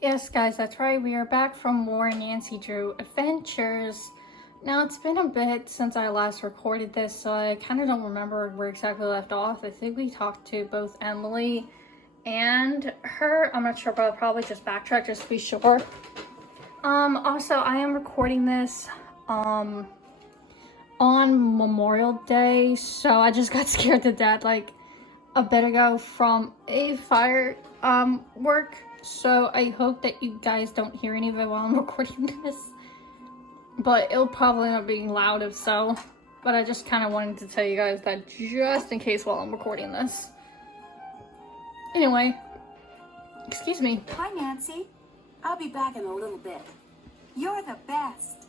Yes, guys, that's right. We are back from more Nancy Drew adventures. Now, it's been a bit since I last recorded this, so I kind of don't remember where exactly left off. I think we talked to both Emily and her. I'm not sure, but I'll probably just backtrack just to be sure. Also, I am recording this, on Memorial Day, so I just got scared to death, like, a bit ago from a fire, work. So I hope that you guys don't hear any of it while I'm recording this. But it'll probably end up being loud if so. But I just kind of wanted to tell you guys that just in case while I'm recording this. Anyway, excuse me. Hi, Nancy. I'll be back in a little bit. You're the best.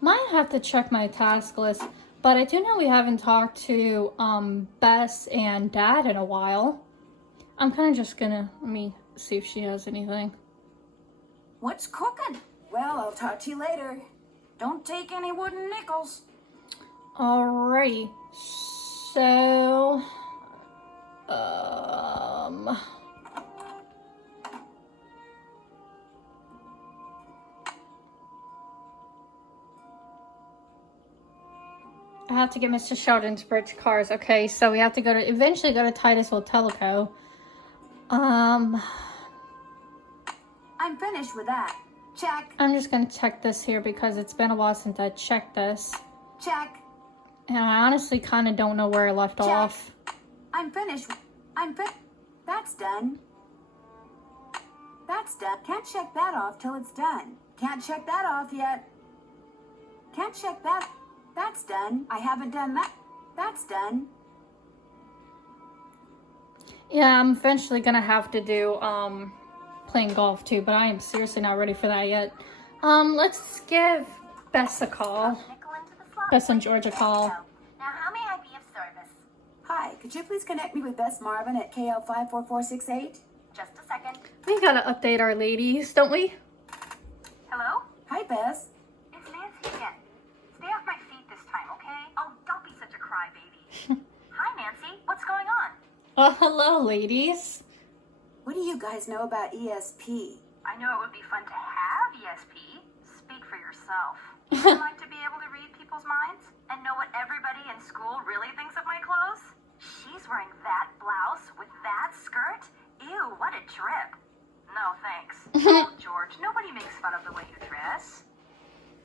Might have to check my task list. But I do know we haven't talked to Bess and Dad in a while. I'm kind of just gonna, let me see if she has anything. What's cooking? Well, I'll talk to you later. Don't take any wooden nickels. Alrighty. So, I have to get Mr. Sheldon to bridge cars. Okay, so we have to eventually go to Titusville Teleco. I'm finished with that. Check. I'm just gonna check this here because it's been a while since I checked this. Check. And I honestly kind of don't know where I left off. I'm finished. That's done. That's done. Can't check that off till it's done. Can't check that off yet. Can't check that. That's done. I haven't done that. That's done. Yeah, I'm eventually gonna have to do playing golf too, but I am seriously not ready for that yet. Let's give Bess a call. Bess and George a call. Now, how may I be of service? Hi, could you please connect me with Bess Marvin at KL54468? Just a second. We gotta update our ladies, don't we? Hello? Hi, Bess. It's Nancy again. Stay off my feet this time, okay? Oh, don't be such a crybaby. Hi, Nancy. What's going on? Oh, hello, ladies. What do you guys know about ESP? I know it would be fun to have ESP. Speak for yourself. I'd like to be able to read people's minds and know what everybody in school really thinks of my clothes. She's wearing that blouse with that skirt? Ew, what a trip. No, thanks. Oh, George, nobody makes fun of the way you dress.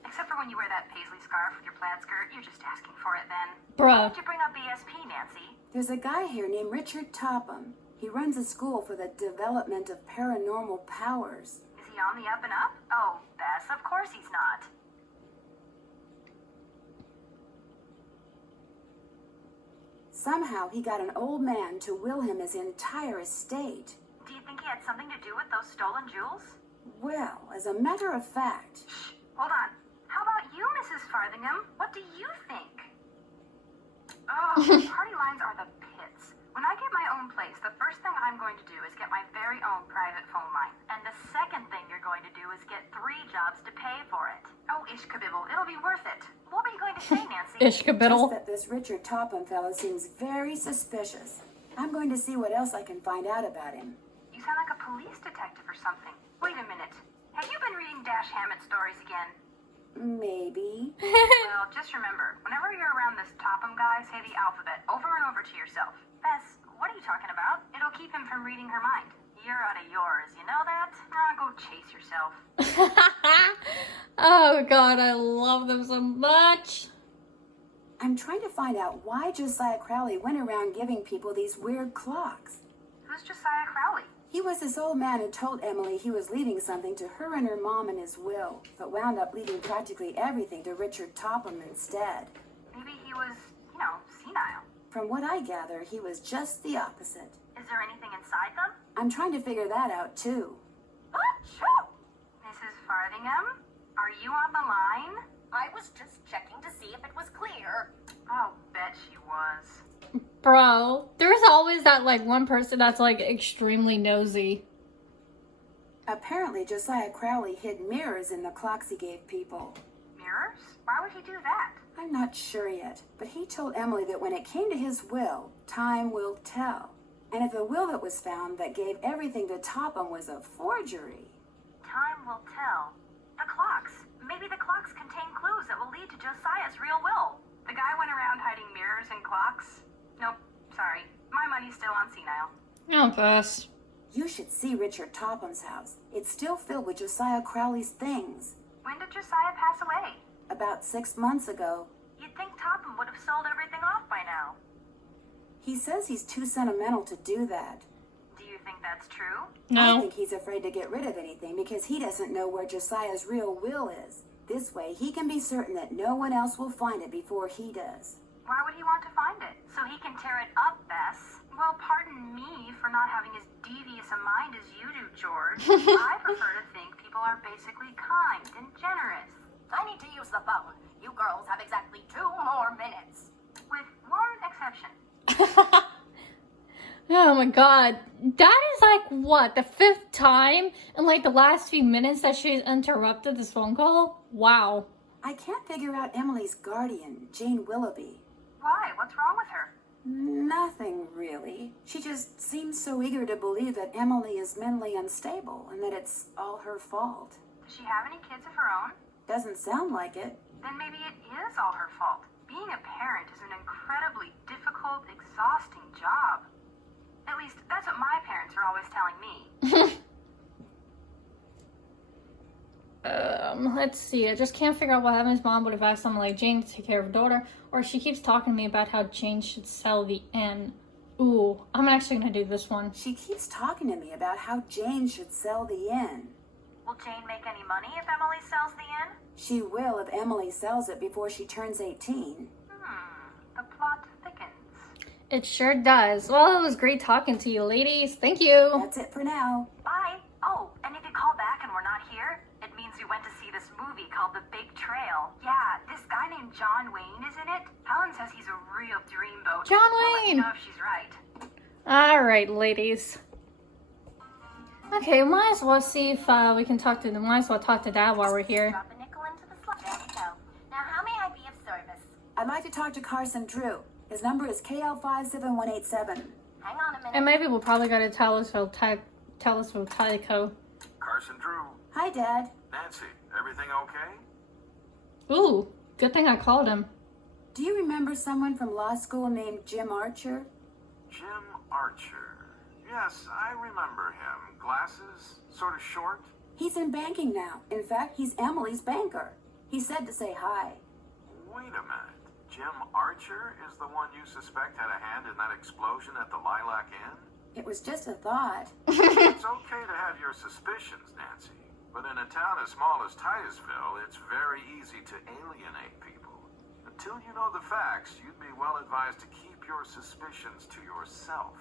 Except for when you wear that paisley scarf with your plaid skirt. You're just asking for it then. Bruh. Why did you bring up ESP, Nancy? There's a guy here named Richard Topham. He runs a school for the development of paranormal powers. Is he on the up and up? Oh, Bess, of course he's not. Somehow he got an old man to will him his entire estate. Do you think he had something to do with those stolen jewels? Well, as a matter of fact... Shh, hold on. How about you, Mrs. Farthingham? What do you think? Oh, party lines are the pits. When I get my own place, the first thing I'm going to do is get my very own private phone line. And the second thing you're going to do is get 3 jobs to pay for it. Oh, ishkabibble, it'll be worth it. What were you going to say, Nancy? Ishkabiddle. Just that this Richard Topham fellow seems very suspicious. I'm going to see what else I can find out about him. You sound like a police detective or something. Wait a minute. Have you been reading Dash Hammett stories again? Maybe. Well, just remember, whenever you're around this Topham guy, say the alphabet over and over to yourself. Bess, what are you talking about? It'll keep him from reading her mind. You're out of yours, you know that? Go chase yourself. Oh god, I love them so much. I'm trying to find out why Josiah Crowley went around giving people these weird clocks. Who's Josiah Crowley? He was this old man who told Emily he was leaving something to her and her mom in his will, but wound up leaving practically everything to Richard Topham instead. Maybe he was, senile. From what I gather, he was just the opposite. Is there anything inside them? I'm trying to figure that out, too. Shoo! Mrs. Farthingham, are you on the line? I was just checking to see if it was clear. I'll bet she was. Bro, there's always that, one person that's, extremely nosy. Apparently, Josiah Crowley hid mirrors in the clocks he gave people. Mirrors? Why would he do that? I'm not sure yet, but he told Emily that when it came to his will, time will tell. And if the will that was found that gave everything to Topham was a forgery... Time will tell. The clocks. Maybe the clocks contain clues that will lead to Josiah's real will. The guy went around hiding mirrors and clocks. Nope, sorry. My money's still on senile. Oh, Bess. You should see Richard Topham's house. It's still filled with Josiah Crowley's things. When did Josiah pass away? About 6 months ago. You'd think Topham would have sold everything off by now. He says he's too sentimental to do that. Do you think that's true? No. I think he's afraid to get rid of anything because he doesn't know where Josiah's real will is. This way, he can be certain that no one else will find it before he does. Why would he want to find it? So he can tear it up, Bess. Well, pardon me for not having as devious a mind as you do, George. I prefer to think people are basically kind and generous. I need to use the phone. You girls have exactly 2 more minutes. With one exception. Oh my god. That is like, what, the 5th time in like the last few minutes that she's interrupted this phone call? Wow. I can't figure out Emily's guardian, Jane Willoughby. Why? What's wrong with her? Nothing, really. She just seems so eager to believe that Emily is mentally unstable and that it's all her fault. Does she have any kids of her own? Doesn't sound like it. Then maybe it is all her fault. Being a parent is an incredibly difficult, exhausting job. At least, that's what my parents are always telling me. Let's see. I just can't figure out what Evan's mom would have asked someone like Jane to take care of her daughter, or she keeps talking to me about how Jane should sell the inn. Ooh, I'm actually gonna do this one. She keeps talking to me about how Jane should sell the inn. Will Jane make any money if Emily sells the inn? She will if Emily sells it before she turns 18. The plot thickens. It sure does. Well, it was great talking to you, ladies. Thank you. That's it for now. Bye. Oh, and if you call back and we're not here, it means you went to see this movie called The Big Trail. Yeah, this guy named John Wayne is in it. Helen says he's a real dreamboat. John We'll let you Wayne! know if she's right. Alright, ladies. Okay, might as well see if we can talk to them. Might as well talk to Dad while we're here. Drop a nickel into the slot. There we go. Now, how may I be of service? I'd like to talk to Carson Drew. His number is KL57187. Hang on a minute. And maybe we'll probably go to Talisville Tyco. Carson Drew. Hi, Dad. Nancy, everything okay? Ooh, good thing I called him. Do you remember someone from law school named Jim Archer? Jim Archer. Yes, I remember him. Glasses, sort of short. He's in banking now. In fact, he's Emily's banker. He said to say hi. Wait a minute. Jim Archer is the one you suspect had a hand in that explosion at the Lilac Inn? It was just a thought. It's okay to have your suspicions, Nancy. But in a town as small as Titusville, it's very easy to alienate people. Until you know the facts, you'd be well advised to keep your suspicions to yourself.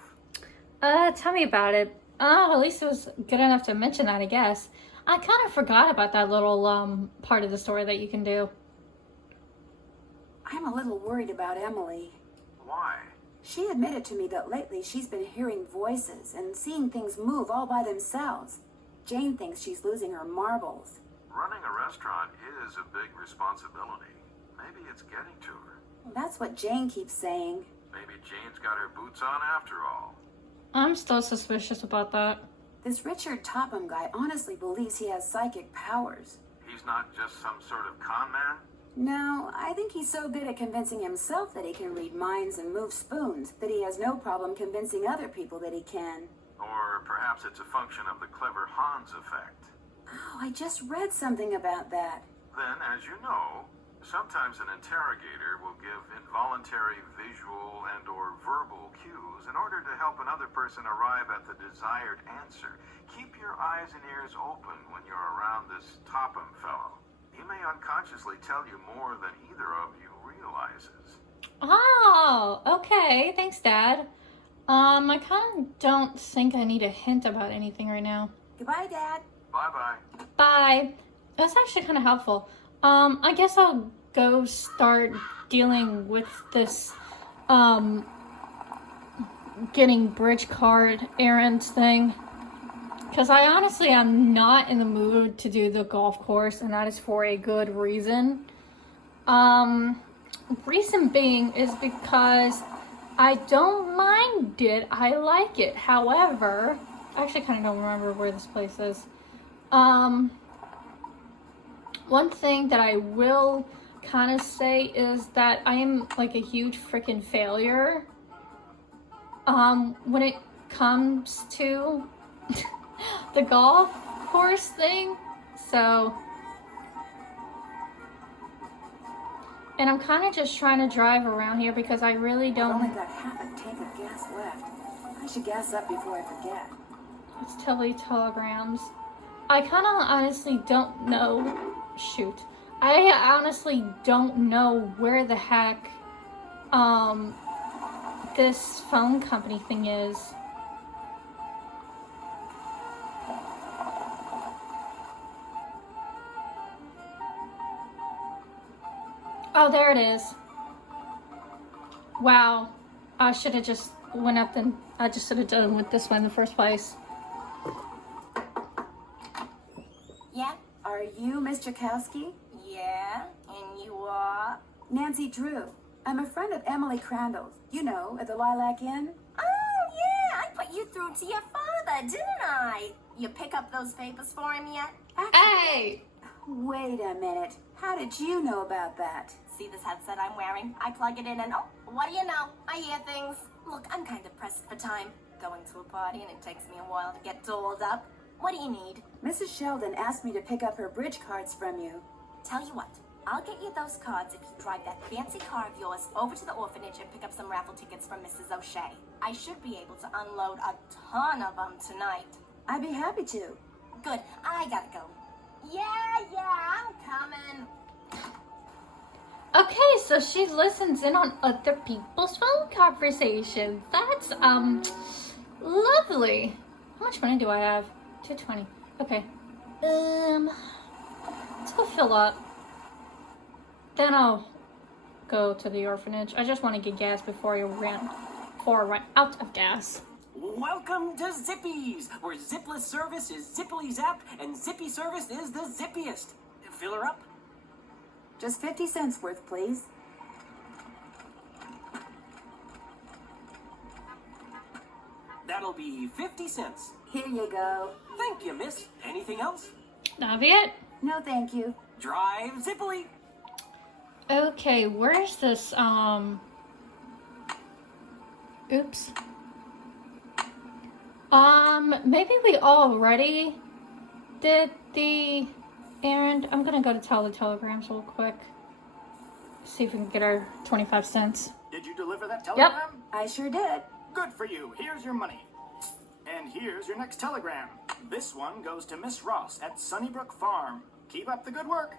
Tell me about it. At least it was good enough to mention that, I guess. I kind of forgot about that little, part of the story that you can do. I'm a little worried about Emily. Why? She admitted to me that lately she's been hearing voices and seeing things move all by themselves. Jane thinks she's losing her marbles. Running a restaurant is a big responsibility. Maybe it's getting to her. Well, that's what Jane keeps saying. Maybe Jane's got her boots on after all. I'm still suspicious about that. This Richard Topham guy honestly believes he has psychic powers. He's not just some sort of con man? No, I think he's so good at convincing himself that he can read minds and move spoons that he has no problem convincing other people that he can. Or perhaps it's a function of the clever Hans effect. Oh, I just read something about that. Then, as you know, sometimes an interrogator will give involuntary visual and or verbal cues in order to help another person arrive at the desired answer. Keep your eyes and ears open when you're around this Topham fellow. He may unconsciously tell you more than either of you realizes. Oh, okay. Thanks, Dad. I kind of don't think I need a hint about anything right now. Goodbye, Dad. Bye-bye. Bye. That's actually kind of helpful. I guess I'll go start dealing with this, getting bridge card errands thing. Because I honestly am not in the mood to do the golf course, and that is for a good reason. Reason being is because I don't mind it. I like it. However, I actually kind of don't remember where this place is. One thing that I will kind of say is that I am like a huge freaking failure when it comes to the golf course thing. So, and I'm kind of just trying to drive around here because I really I've don't. only got half a tank of gas left. I should gas up before I forget. It's telegrams. I kind of honestly don't know. Shoot. I honestly don't know where the heck this phone company thing is. Oh, there it is. Wow. I should have just went up and I just should have done with this one in the first place. Yeah? Are you Miss Cegelski? Yeah? And you are? Nancy Drew. I'm a friend of Emily Crandall's. You know, at the Lilac Inn. Oh, yeah! I put you through to your father, didn't I? You pick up those papers for him yet? Hey! Wait a minute. How did you know about that? See this headset I'm wearing? I plug it in and oh, what do you know? I hear things. Look, I'm kind of pressed for time. Going to a party and it takes me a while to get dolled up. What do you need? Mrs. Sheldon asked me to pick up her bridge cards from you. Tell you what, I'll get you those cards if you drive that fancy car of yours over to the orphanage and pick up some raffle tickets from Mrs. O'Shea. I should be able to unload a ton of them tonight. I'd be happy to. Good, I gotta go. Yeah, I'm coming. Okay, so she listens in on other people's phone conversations. That's, lovely. How much money do I have? 220. Okay. Let's go fill up. Then I'll go to the orphanage. I just want to get gas before I run out of gas. Welcome to Zippy's, where zipless service is zippily zapped and zippy service is the zippiest. Fill her up. Just 50 cents worth, please. That'll be 50 cents. Here you go. Thank you, miss. Anything else? That'll be it. No, thank you. Drive zippily. Okay, where's this, oops. Maybe we already did the errand. I'm gonna go to tell the telegrams real quick. See if we can get our 25 cents. Did you deliver that telegram? I sure did. Good for you. Here's your money. And here's your next telegram. This one goes to Miss Ross at Sunnybrook Farm. Keep up the good work.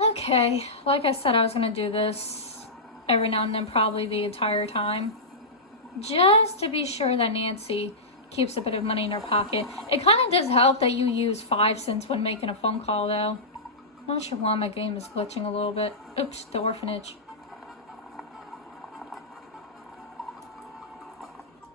Okay, like I said, I was gonna do this every now and then, probably the entire time. Just to be sure that Nancy keeps a bit of money in her pocket. It kind of does help that you use 5 cents when making a phone call, though. Not sure why my game is glitching a little bit. Oops, the orphanage.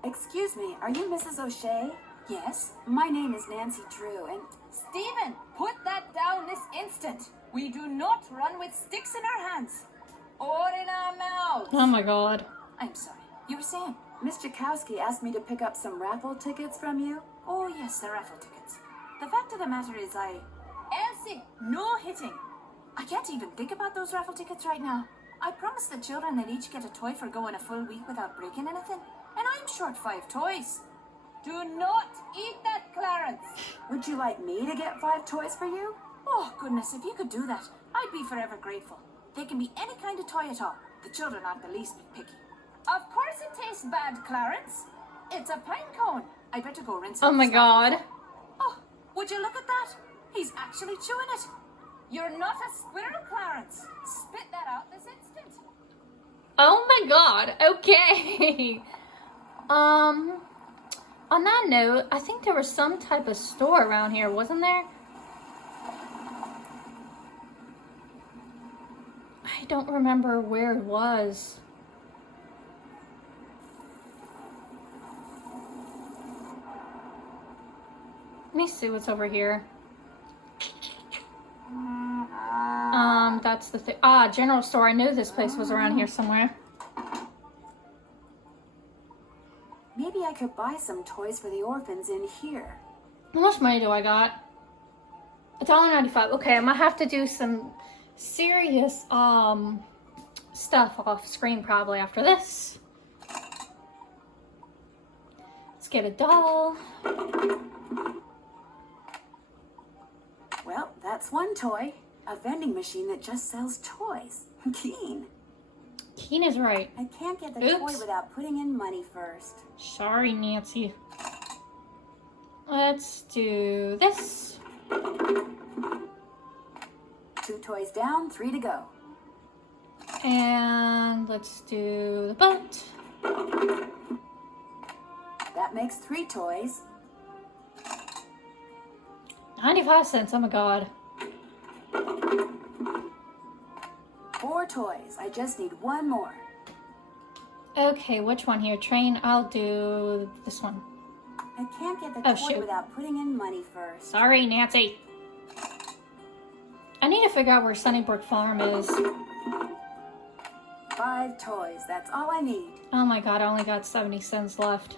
Excuse me, are you Mrs. O'Shea? Yes? My name is Nancy Drew, and Stephen, put that down this instant. We do not run with sticks in our hands or in our mouths. Oh my god. I'm sorry. You were saying? Miss Cegelski asked me to pick up some raffle tickets from you. Oh, yes, the raffle tickets. The fact of the matter is Elsie, no hitting. I can't even think about those raffle tickets right now. I promised the children they'd each get a toy for going a full week without breaking anything. And I'm short 5 toys. Do not eat that, Clarence. Would you like me to get 5 toys for you? Oh, goodness, if you could do that, I'd be forever grateful. They can be any kind of toy at all. The children aren't the least bit picky. Of course it tastes bad, Clarence. It's a pine cone. I better go rinse it. Oh my god. Oh, would you look at that? He's actually chewing it. You're not a squirrel, Clarence. Spit that out this instant. Oh my god. Okay. On that note, I think there was some type of store around here, wasn't there? I don't remember where it was. Let me see what's over here. That's the thing. Ah, general store. I knew this place was around here somewhere. could buy some toys for the orphans in here. How much money do I got? $1.95. Okay, I might have to do some serious stuff off screen probably after this. Let's get a doll. Well, that's one toy. A vending machine that just sells toys. Keen. Keen is right. I can't get the Oops. toy without putting in money first. Sorry, Nancy. Let's do this. 2 toys down, 3 to go. And let's do the boat. That makes 3 toys. 95 cents, oh my god. 4 toys. I just need 1 more. Okay, which one here? Train, I'll do this one. I can't get the Oh, toy shoot. without putting in money first. Sorry, Nancy. I need to figure out where Sunnybrook Farm is. 5 toys. That's all I need. Oh my god, I only got 70 cents left.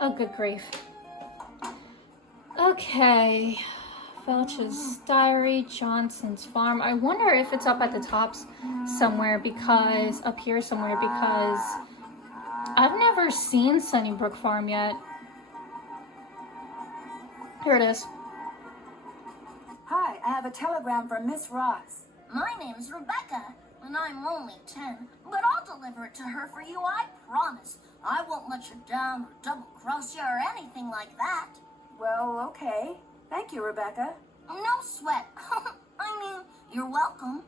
Oh, good grief. Okay. Felch's Diary, Johnson's Farm. I wonder if it's up at the tops somewhere because, up here somewhere, because I've never seen Sunnybrook Farm yet. Here it is. Hi, I have a telegram from Miss Ross. My name's Rebecca, and I'm only 10, but I'll deliver it to her for you, I promise. I won't let you down or double-cross you or anything like that. Well, okay. Thank you, Rebecca. No sweat. I mean, you're welcome.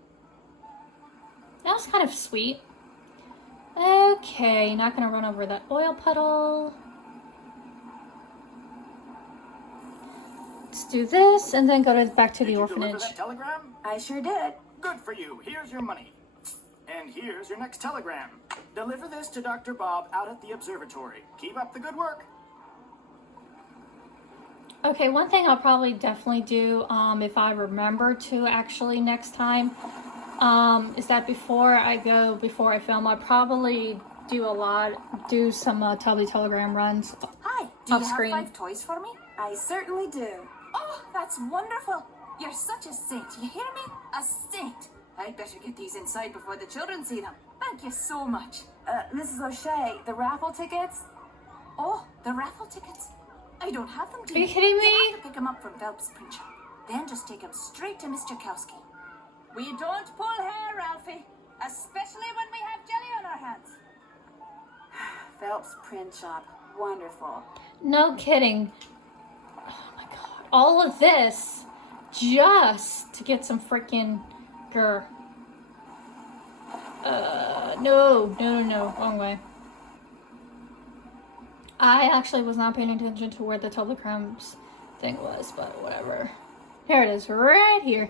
That was kind of sweet. Okay, not gonna run over that oil puddle. Let's do this and then go back to the Did you orphanage. deliver that telegram? I sure did. Good for you. Here's your money. And here's your next telegram. Deliver this to Dr. Bob out at the observatory. Keep up the good work. Okay, one thing I'll probably definitely do, if I remember to actually next time, is that before I film, I'll probably do some Telegram runs. Hi, do you Off screen. have 5 toys for me? I certainly do. Oh, that's wonderful. You're such a saint, you hear me? A saint. I'd better get these inside before the children see them. Thank you so much. Mrs. O'Shea, the raffle tickets? Oh, the raffle tickets. I don't have them, do Are you kidding me? You have to pick them up from Phelps' print shop. Then just take them straight to Mr. Cegelski. We don't pull hair, Ralphie. Especially when we have jelly on our hands. Phelps Print Shop. Wonderful. No kidding. Oh my god. All of this just to get some freaking grr. No. Wrong way. I actually was not paying attention to where the telegrams thing was, but whatever. Here it is, right here.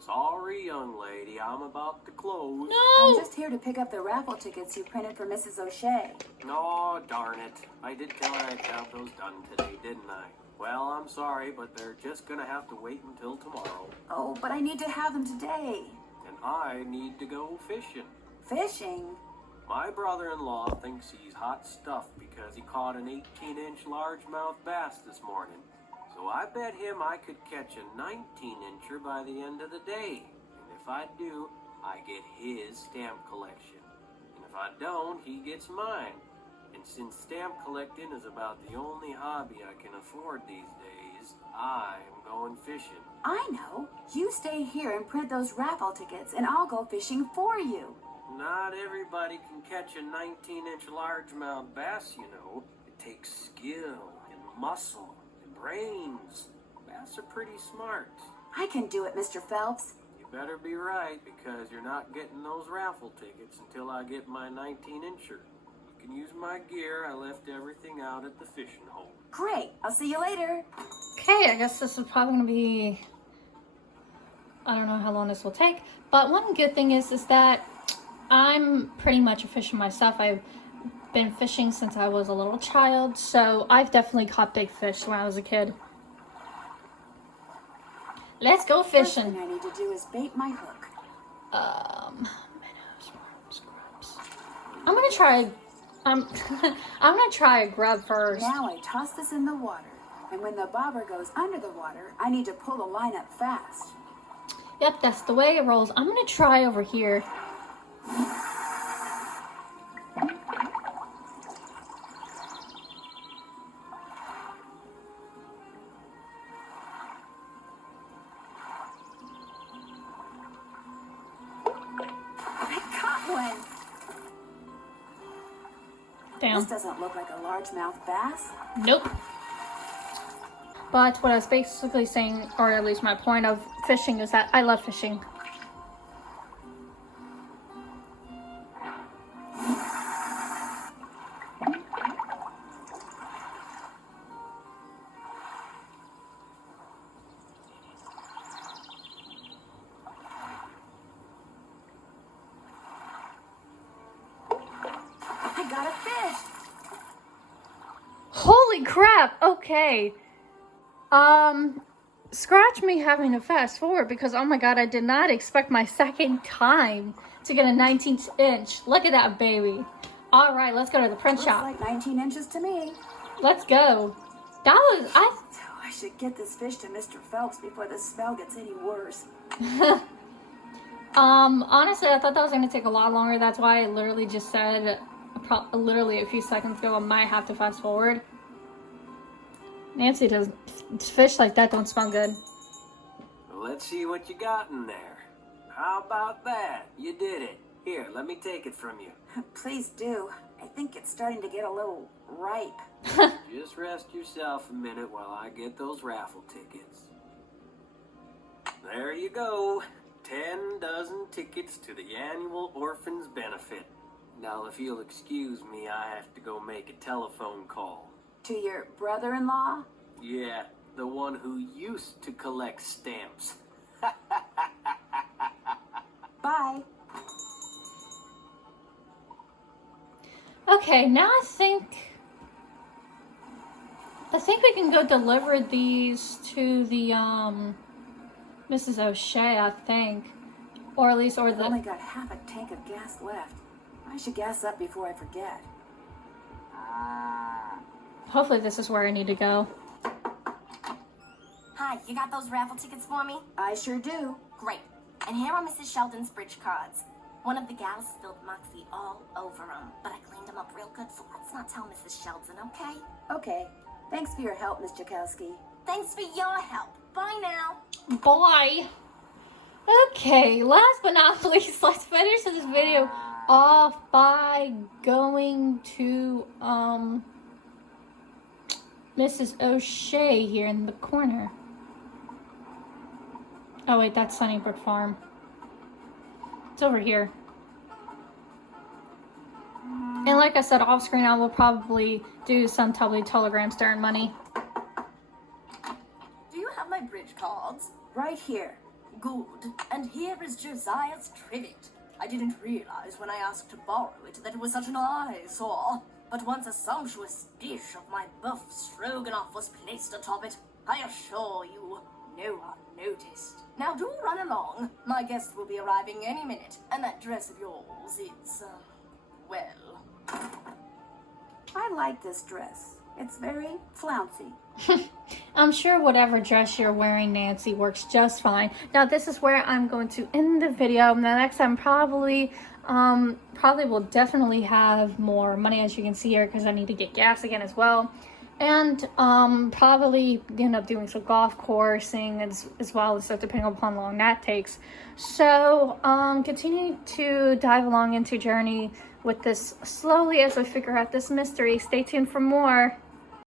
Sorry, young lady, I'm about to close. I'm No! just here to pick up the raffle tickets you printed for Mrs. O'Shea. No, darn it. I did tell her I'd have those done today, didn't I? Well, I'm sorry, but they're just gonna have to wait until tomorrow. Oh, but I need to have them today. And I need to go fishing. Fishing? My brother-in-law thinks he's hot stuff because he caught an 18-inch largemouth bass this morning. So I bet him I could catch a 19-incher by the end of the day. And if I do, I get his stamp collection. And if I don't, he gets mine. And since stamp collecting is about the only hobby I can afford these days, I'm going fishing. I know. You stay here and print those raffle tickets, and I'll go fishing for you. Not everybody can catch a 19-inch largemouth bass, you know. It takes skill and muscle and brains. Bass are pretty smart. I can do it, Mr. Phelps. You better be right, because you're not getting those raffle tickets until I get my 19-incher. You can use my gear. I left everything out at the fishing hole. Great. I'll see you later. Okay, I guess this is probably gonna be... I don't know how long this will take. But one good thing is that I'm pretty much a fisher myself. I've been fishing since I was a little child, so I've definitely caught big fish when I was a kid. Let's go First fishing. thing I need to do is bait my hook. Minnows, worms, grubs. I'm gonna try I'm gonna try a grub first. Now I toss this in the water. And when the bobber goes under the water, I need to pull the line up fast. Yep, that's the way it rolls. I'm gonna try over here. I caught one. Damn. This doesn't look like a largemouth bass. Nope. But what I was basically saying, or at least my point of fishing, is that I love fishing. I got a fish. Holy crap! Okay. Scratch me having to fast forward because, oh my god, I did not expect my second time to get a 19th inch. Look at that baby. Alright, let's go to the print Looks shop. like 19 inches to me. Let's go. That was, I should get this fish to Mr. Phelps before the smell gets any worse. honestly, I thought that was going to take a lot longer. That's why I literally just said, literally a few seconds ago, I might have to fast forward. Nancy does fish like that don't smell good. Well, let's see what you got in there. How about that? You did it. Here, let me take it from you. Please do. I think it's starting to get a little ripe. Just rest yourself a minute while I get those raffle tickets. There you go. 10 dozen tickets to the annual Orphans Benefit. Now, if you'll excuse me, I have to go make a telephone call. To your brother-in-law? Yeah, the one who used to collect stamps. Bye. Okay, now I think we can go deliver these to the Mrs. O'Shea, I think. Or at least, or I've only the got half a tank of gas left. I should gas up before I forget. hopefully this is where I need to go. Hi, you got those raffle tickets for me? I sure do. Great. And here are Mrs. Sheldon's bridge cards. One of the gals spilled Moxie all over them, but I cleaned them up real good, so let's not tell Mrs. Sheldon, okay? Okay. Thanks for your help, Miss Cegelski. Thanks for your help. Bye now. Bye. Okay, last but not least, let's finish this video off by going to Mrs. O'Shea here in the corner. Oh wait, that's Sunnybrook Farm. It's over here. And like I said, off screen I will probably do some Tumblr telegrams to earn money. Do you have my bridge cards? Right here. Good. And here is Josiah's Trivet. I didn't realize when I asked to borrow it that it was such an eyesore. But once a sumptuous dish of my buff stroganoff was placed atop it, I assure you, no one noticed. Now do run along. My guest will be arriving any minute, and that dress of yours is, well... I like this dress. It's very flouncy. I'm sure whatever dress you're wearing, Nancy, works just fine. Now, this is where I'm going to end the video. The next time probably will definitely have more money, as you can see here, because I need to get gas again as well. And probably end up doing some golf coursing as well, and stuff, depending upon how long that takes. So, continue to dive along into journey with this slowly as I figure out this mystery. Stay tuned for more.